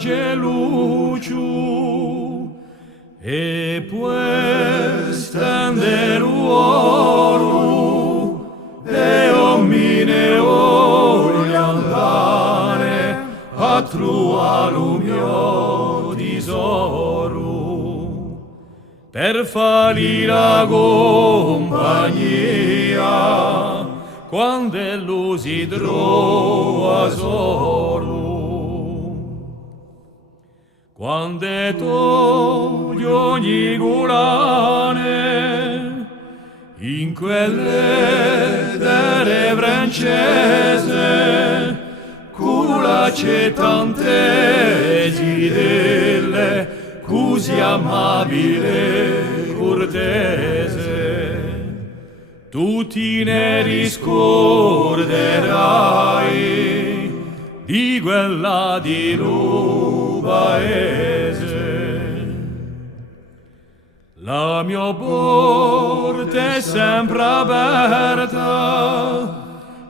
geluciu, e poi stender uoru, e omine voglio andare a trovare il mio tesoro, per fargli la compagnia quando lo si trova solo. Quando togli ogni gurane in quelle terre francese, cura c'è tante zitelle, così amabile, cortese, tu ti ne riscorderai di quella di lo paese. La mia porta è sempre aperta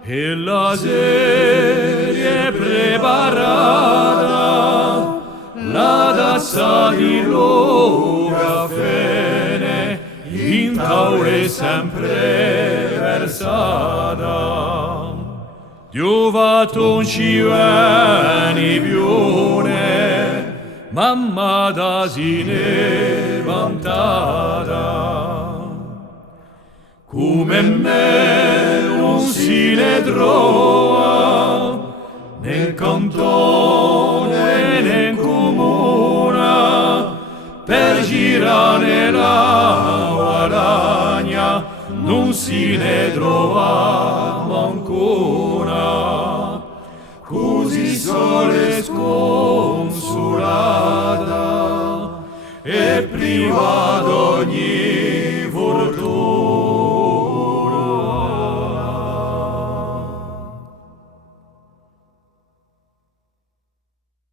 e la serie è preparata, la tazza di lo caffè in tavola è sempre versata. Dio fatto ci vieni pione, mamma d'asine vantata. Come me non si ne trova nel canto